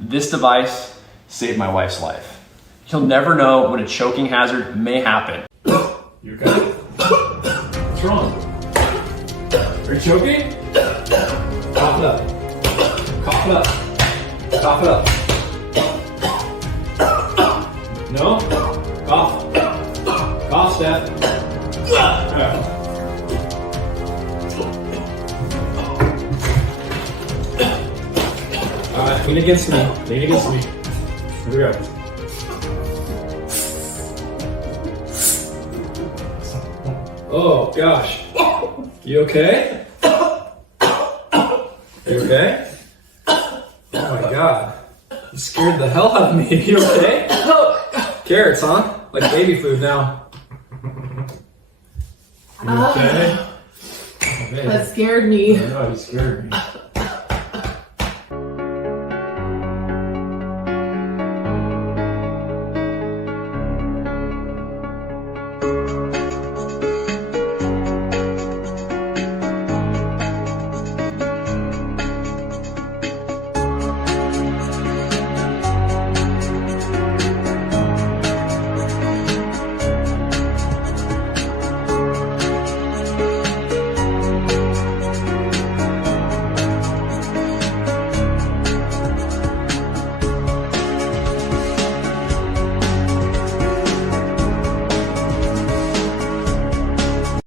This device saved my wife's life. You'll never know when a choking hazard may happen. You okay? What's wrong? Are you choking? Cough it up. Cough it up. Cough it up. No? Cough. Cough, Steph. Alright, lean against me. Lean against me. Here we go. Oh gosh. You okay? You okay? Oh my god. You scared the hell out of me. You okay? Carrots, huh? Like baby food now. You okay? That scared me. I know, you scared me.